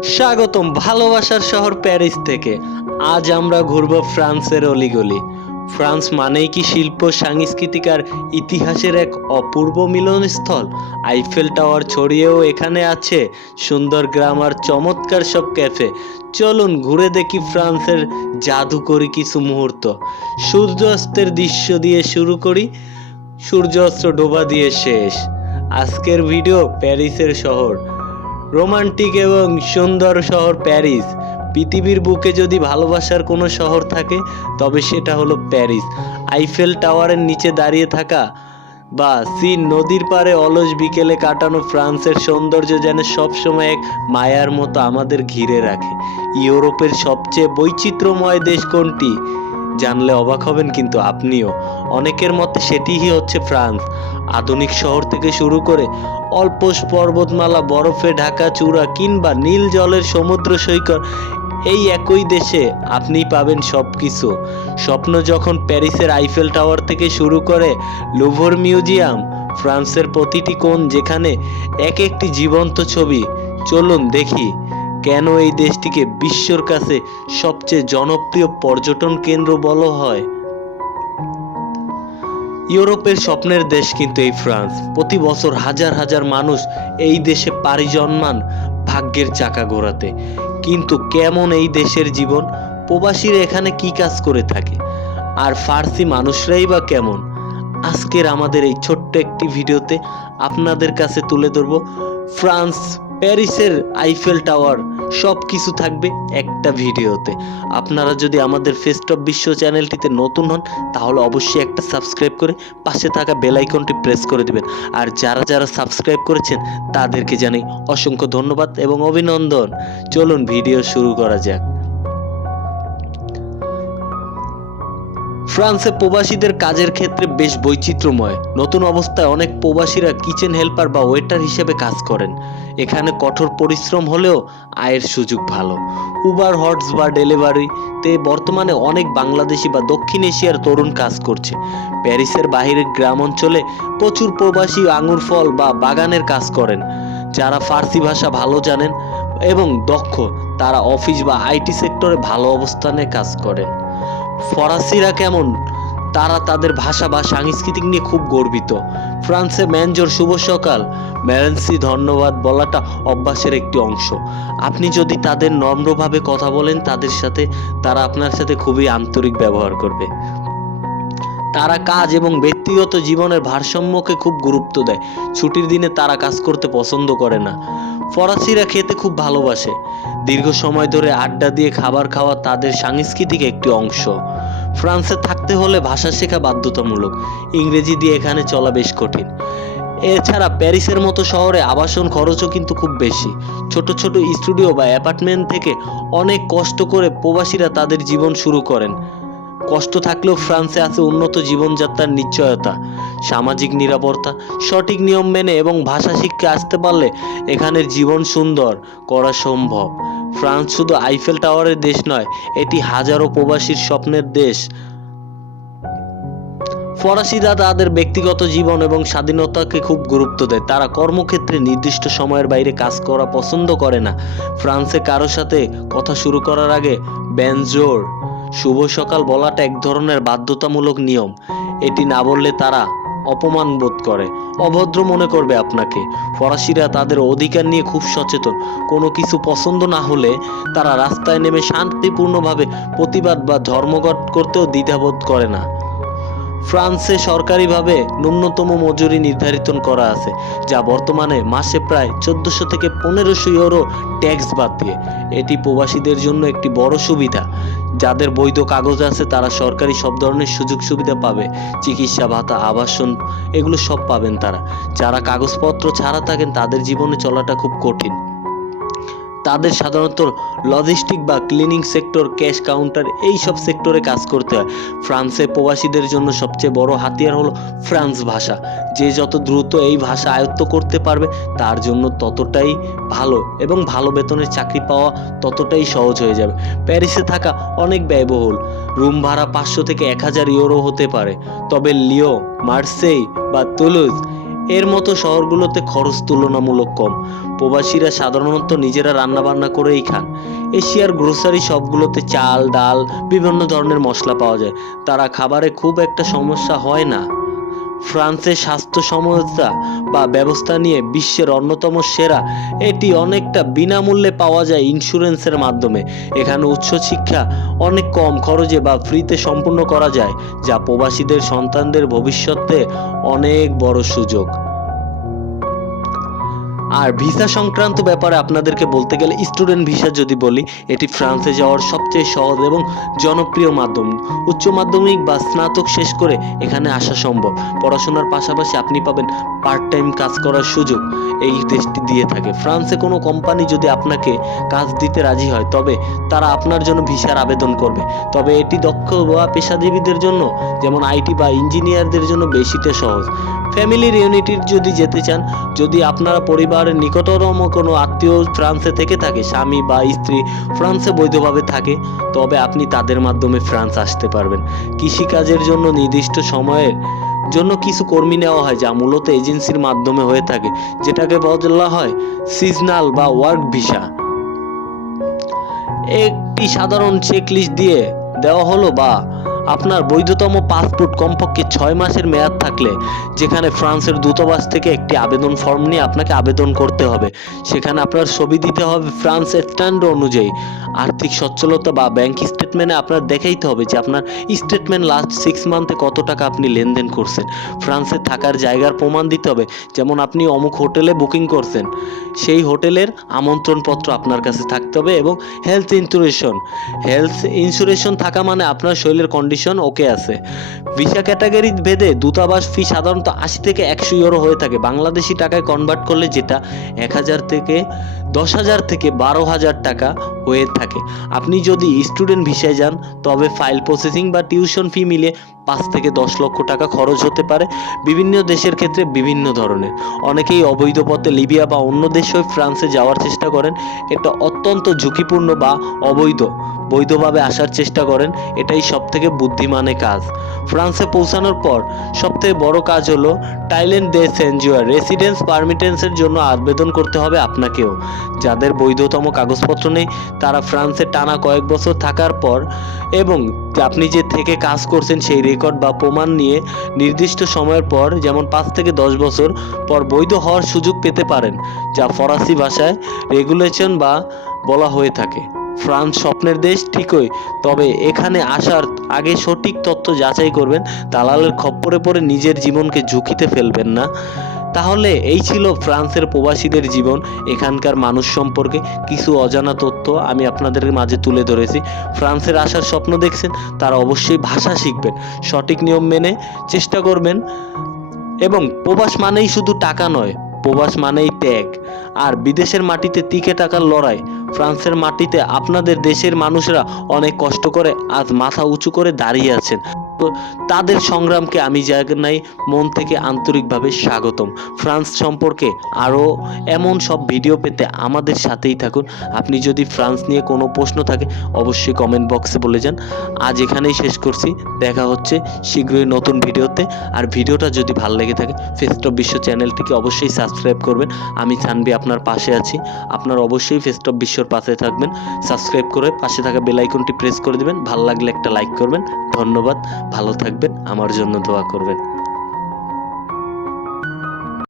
স্বাগতম ভালোবাসার শহর প্যারিস থেকে। আজ আমরা ঘুরব ফ্রান্সের অলিগলি। ফ্রান্স মানেই কি শিল্প, সাংস্কৃতিক আর ইতিহাসের এক অপূর্ব মিলনস্থল। আইফেল টাওয়ার ছড়িয়েও এখানে আছে সুন্দর গ্রাম আর চমৎকার সব ক্যাফে। চলুন ঘুরে দেখি ফ্রান্সের জাদুকরী কিছু মুহূর্ত। সূর্যাস্তের দৃশ্য দিয়ে শুরু করি, সূর্যাস্ত ডোবা দিয়ে শেষ। আজকের ভিডিও প্যারিসের শহর, রোমান্টিক এবং সুন্দর শহর প্যারিস। পৃথিবীর বুকে যদি ভালোবাসার কোনো শহর থাকে তবে সেটা হলো প্যারিস। আইফেল টাওয়ারের নিচে দাঁড়িয়ে থাকা বা নদীর পাড়ে অলস বিকেলে কাটানো ফ্রান্সের সৌন্দর্য যেন সবসময় এক মায়ার মতো আমাদের ঘিরে রাখে। ইউরোপের সবচেয়ে বৈচিত্র্যময় দেশ কোনটি? জানলে অবাক হবেন কিন্তু আপনিও। অনেকের মতে সেটিই হচ্ছে ফ্রান্স। আধুনিক শহর থেকে শুরু করে অল্পস পর্বতমালা, বরফে ঢাকা চূড়া কিংবা নীল জলের সমুদ্র সৈকত, এই একই দেশে আপনি পাবেন সব কিছু। স্বপ্ন যখন প্যারিসের আইফেল টাওয়ার থেকে শুরু করে লুভর মিউজিয়াম, ফ্রান্সের প্রতিটি কোণ যেখানে এক একটি জীবন্ত ছবি। চলুন দেখি কেন এই দেশটিকে বিশ্বর কাছে সবচেয়ে জনপ্রিয় পর্যটন কেন্দ্র বলা হয়। ইউরোপের স্বপ্নের দেশ কিন্তু এই ফ্রান্স। প্রতি বছর হাজার হাজার মানুষ এই দেশে পাড়ি জমান ভাগ্যের চাকা ঘোরাতে। কিন্তু কেমন এই দেশের জীবন? প্রবাসীরা এখানে কি কাজ করে থাকে, আর ফার্সি মানুষরাই বা কেমন? আজকের আমাদের এই ছোট্ট একটি ভিডিওতে আপনাদের কাছে তুলে ধরব ফ্রান্স, প্যারিসের আইফেল টাওয়ার, সব কিছু থাকবে একটা ভিডিওতে। আপনারা যদি আমাদের ফেস্ট অফ বিশ্ব চ্যানেলটিতে নতুন হন তাহলে অবশ্যই একটা সাবস্ক্রাইব করে পাশে থাকা বেল আইকনটি প্রেস করে দিবেন। আর যারা যারা সাবস্ক্রাইব করেছেন তাদেরকে জানাই অসংখ্য ধন্যবাদ এবং অভিনন্দন। চলুন ভিডিও শুরু করা যাক। ফ্রান্সে প্রবাসীদের কাজের ক্ষেত্রে বেশ বৈচিত্র্যময়। নতুন অবস্থায় অনেক প্রবাসীরা কিচেন হেল্পার বা ওয়েটার হিসেবে কাজ করেন। এখানে কঠোর পরিশ্রম হলেও আয়ের সুযোগ ভালো। উবার, হটস বা ডেলিভারিতে বর্তমানে অনেক বাংলাদেশি বা দক্ষিণ এশিয়ার তরুণ কাজ করছে। প্যারিসের বাইরের গ্রাম অঞ্চলে প্রচুর প্রবাসী আঙুর ফল বা বাগানের কাজ করেন। যারা ফার্সি ভাষা ভালো জানেন এবং দক্ষ, তারা অফিস বা আইটি সেক্টরে ভালো অবস্থানে কাজ করেন। ফরাসিরা কেমন? তারা তাদের ভাষা বা সাংস্কৃতিক নিয়ে খুব গর্বিত। ফ্রান্সে ম্যানজোর শুভ সকাল, ম্যারেন্সি ধন্যবাদ বলাটা অভ্যাসের একটি অংশ। আপনি যদি তাদের নম্রভাবে কথা বলেন তাদের সাথে, তারা আপনার সাথে খুবই আন্তরিক ব্যবহার করবে। তারা কাজ এবং ব্যক্তিগত জীবনের ভারসাম্যকে খুব গুরুত্ব দেয়। ছুটির দিনে তারা কাজ করতে পছন্দ করে না। ফরাসিরা খেতে খুব ভালোবাসে। দীর্ঘ সময় ধরে আড্ডা দিয়ে খাবার খাওয়া তাদের সাংস্কৃতিক একটি অংশ। ফ্রান্সে থাকতে হলে ভাষা শেখা বাধ্যতামূলক। ইংরেজি দিয়ে এখানে চলা বেশ কঠিন। এছাড়া প্যারিসের মতো শহরে আবাসন খরচও কিন্তু খুব বেশি। ছোট ছোট স্টুডিও বা অ্যাপার্টমেন্ট থেকে অনেক কষ্ট করে প্রবাসীরা তাদের জীবন শুরু করেন। কষ্ট থাকলেও ফ্রান্সে আছে উন্নত জীবনযাত্রার নিশ্চয়তা, সামাজিক নিরাপত্তা, সঠিক নিয়ম মেনে এবং ভাষা শিখে আসতে পারলে এখানের জীবন সুন্দর করা সম্ভব। ফ্রান্স শুধু আইফেল টাওয়ারের দেশ নয়, এটি হাজারো প্রবাসীর স্বপ্নের দেশ। ফরাসিরা তাদের ব্যক্তিগত জীবন এবং স্বাধীনতাকে খুব গুরুত্ব দেয়। তারা কর্মক্ষেত্রে নির্দিষ্ট সময়ের বাইরে কাজ করা পছন্দ করে না। ফ্রান্সে কারো সাথে কথা শুরু করার আগে বেনজোর শুভ সকাল বলাটা এক ধরনের বাধ্যতামূলক নিয়ম। এটি না বললে তারা অপমান বোধ করে, অভদ্র মনে করবে আপনাকে। ফরাসিরা তাদের অধিকার নিয়ে খুব সচেতন। কোনো কিছু পছন্দ না হলে তারা রাস্তায় নেমে শান্তিপূর্ণভাবে প্রতিবাদ বা ধর্মঘট করতেও দ্বিধাবোধ করে না। ফ্রান্সে সরকারিভাবে ন্যূনতম মজুরি নির্ধারিত করা আছে, যা বর্তমানে মাসে প্রায় 1400 থেকে 1500 ইউরো ট্যাক্স বাদ দিয়ে। এটি প্রবাসীদের জন্য একটি বড় সুবিধা। যাদের বৈধ কাগজ আছে তারা সরকারি সব ধরনের সুযোগ সুবিধা পাবে। চিকিৎসা ভাতা, আবাসন, এগুলো সব পাবেন তারা। যারা কাগজপত্র ছাড়া থাকেন তাদের জীবনে চলাটা খুব কঠিন। তাদের সাধারণত লজিস্টিক বা ক্লিনিং সেক্টর, ক্যাশ কাউন্টার, এই সব সেক্টরে কাজ করতে হয়। ফ্রান্সে প্রবাসীদের জন্য সবচেয়ে বড় হাতিয়ার হলো ফ্রান্স ভাষা। যে যত দ্রুত এই ভাষা আয়ত্ত করতে পারবে তার জন্য ততটাই ভালো, এবং ভালো বেতনের চাকরি পাওয়া ততটাই সহজ হয়ে যাবে। প্যারিসে থাকা অনেক ব্যয়বহুল। রুম ভাড়া 500 থেকে 1000 ইউরো হতে পারে। তবে লিও, মার্সেই বা তুলুজ এর মতো শহরগুলোতে খরচ তুলনামূলক কম। প্রবাসীরা সাধারণত নিজেরা রান্নাবান্না করেই খান। এশিয়ার গ্রোসারি শপগুলোতে চাল, ডাল, বিভিন্ন ধরনের মশলা পাওয়া যায়। তারা খাবারে খুব একটা সমস্যা হয় না। ফ্রান্সের স্বাস্থ্য সমস্যা বা ব্যবস্থা নিয়ে বিশ্বের অন্যতম সেরা। এটি অনেকটা বিনামূল্যে পাওয়া যায় ইন্স্যুরেন্সের মাধ্যমে। এখানে উচ্চশিক্ষা অনেক কম খরচে বা ফ্রিতে সম্পূর্ণ করা যায়, যা প্রবাসীদের সন্তানদের ভবিষ্যতে অনেক বড় সুযোগ। আর ভিসা সংক্রান্ত ব্যাপারে আপনাদেরকে বলতে গেলে স্টুডেন্ট ভিসা যদি বলি, এটি ফ্রান্সে যাওয়ার সবচেয়ে সহজ এবং জনপ্রিয় মাধ্যম। উচ্চ মাধ্যমিক বা স্নাতক শেষ করে এখানে আসা সম্ভব। পড়াশোনার পাশাপাশি আপনি পাবেন পার্ট টাইম কাজ করার সুযোগ এই দেশটি দিয়ে থাকে। ফ্রান্সে কোনো কোম্পানি যদি আপনাকে কাজ দিতে রাজি হয়, তবে তারা আপনার জন্য ভিসার আবেদন করবে। তবে এটি দক্ষ বা পেশাজীবীদের জন্য, যেমন আইটি বা ইঞ্জিনিয়ারদের জন্য বেশিটা সহজ। ফ্যামিলির ইউনিটির যদি যেতে চান, যদি আপনারা পরিবারের নিকটতম কোনো আত্মীয় ফ্রান্সে থেকে থাকে, স্বামী বা স্ত্রী ফ্রান্সে বৈধভাবে থাকে, তবে আপনি তাদের মাধ্যমে ফ্রান্স আসতে পারবেন। কৃষিকাজের জন্য নির্দিষ্ট সময়ের জন্য কিছু কর্মী নেওয়া হয়, যা মূলত এজেন্সির মাধ্যমে হয়ে থাকে, যেটাকে বলা হয় সিজনাল বা ওয়ার্ক ভিসা। একটি সাধারণ চেকলিস্ট দিয়ে দেওয়া হলো, বা আপনার বৈধতম পাসপোর্ট কমপক্ষে 6 মাসের মেয়াদ থাকলে, যেখানে ফ্রান্সের দূতাবাস থেকে একটি আবেদন ফর্ম নিয়ে আপনাকে আবেদন করতে হবে। সেখানে আপনার ছবি দিতে হবে ফ্রান্স স্ট্যান্ডার্ড অনুযায়ী। আর্থিক সচ্ছলতা বা ব্যাংক স্টেটমেন্টে আপনার দেখাইতে হবে যে আপনার স্টেটমেন্ট লাস্ট 6 মান্থে কত টাকা আপনি লেনদেন করছেন। ফ্রান্সে থাকার জায়গার প্রমাণ দিতে হবে, যেমন আপনি অমুক হোটেলে বুকিং করছেন, সেই হোটেলের আমন্ত্রণপত্র আপনার কাছে থাকতে হবে। এবং হেলথ ইন্স্যুরেন্স থাকা মানে আপনার শরীরের কন্ডিশন ওকে আছে। ভিসা ক্যাটাগরি ভেদে দূতাবাস ফি সাধারণত 80 থেকে 100 ইউরো হয়ে থাকে। বাংলাদেশি টাকায় কনভার্ট করলে যেটা 1000 থেকে 10,000 থেকে 12,000 টাকা হয়ে থাকে। আপনি যদি স্টুডেন্ট ভিসায় যান, তবে ফাইল প্রসেসিং বা টিউশন ফি মিলে 5 থেকে 10 লক্ষ টাকা খরচ হতে পারে। বিভিন্ন দেশের ক্ষেত্রে বিভিন্ন ধরনের। অনেকেই অবৈধ পথে লিবিয়া বা অন্য দেশ হয়ে ফ্রান্সে যাওয়ার চেষ্টা করেন। এটা অত্যন্ত ঝুঁকিপূর্ণ, বা বৈধভাবে আসার চেষ্টা করেন। এটাই সবথেকে বুদ্ধিমানের কাজ। ফ্রান্সে পৌঁছানোর পর সবথেকে বড় কাজ হলো টাইলেন্ট দে সেনজুয়ার রেসিডেন্স পারমিটেন্সের জন্য আবেদন করতে হবে আপনাকেও। যাদের বৈধতম কাগজপত্র নেই, তারা ফ্রান্সে টানা কয়েক বছর থাকার পর এবং আপনি যে থেকে কাজ করছেন সেই রেকর্ড বা প্রমাণ নিয়ে নির্দিষ্ট সময়ের পর, যেমন 5 থেকে 10 বছর পর বৈধ হওয়ার সুযোগ পেতে পারেন, যা ফরাসি ভাষায় রেগুলেশন বা বলা হয়ে থাকে। ফ্রান্স স্বপ্নের দেশ ঠিকই, তবে এখানে আসার আগে সঠিক তথ্য যাচাই করবেন। দালালের খপ্পরে পড়ে নিজের জীবনকে ঝুঁকিতে ফেলবেন না। তাহলে এই ছিল ফ্রান্সের প্রবাসীদের জীবন। এখানকার মানুষ সম্পর্কে কিছু অজানা তথ্য আমি আপনাদের মাঝে তুলে ধরেছি। ফ্রান্সের আসার স্বপ্ন দেখছেন, তারা অবশ্যই ভাষা শিখবেন, সঠিক নিয়ম মেনে চেষ্টা করবেন। এবং প্রবাস মানেই শুধু টাকা নয়, প্রবাস মানেই ত্যাগ। আর বিদেশের মাটিতে টিকে টাকার লড়াই। ফ্রান্সের মাটিতে আপনাদের দেশের মানুষরা অনেক কষ্ট করে আজ মাথা উঁচু করে দাঁড়িয়ে আছেন। তো তাদের সংগ্রামকে আমি জানাই মন থেকে আন্তরিকভাবে স্বাগতম। ফ্রান্স সম্পর্কে আরও এমন সব ভিডিও পেতে আমাদের সাথেই থাকুন। আপনি যদি ফ্রান্স নিয়ে কোনো প্রশ্ন থাকে, অবশ্যই কমেন্ট বক্সে বলে যান। আজ এখানেই শেষ করছি, দেখা হচ্ছে শীঘ্রই নতুন ভিডিওতে। আর ভিডিওটা যদি ভালো লেগে থাকে, ফেস্টপ বিশ্ব চ্যানেলটিকে অবশ্যই সাবস্ক্রাইব করবেন। আমি জানবি আপনার পাশে আছি। আপনার অবশ্যই ফেস্টপ বিশ্বর পাশে থাকবেন। সাবস্ক্রাইব করে পাশে থাকা বেল আইকনটি প্রেস করে দিবেন। ভালো লাগলে একটা লাইক করবেন। ধন্যবাদ, ভালো থাকবেন, আমার জন্য দোয়া করবেন।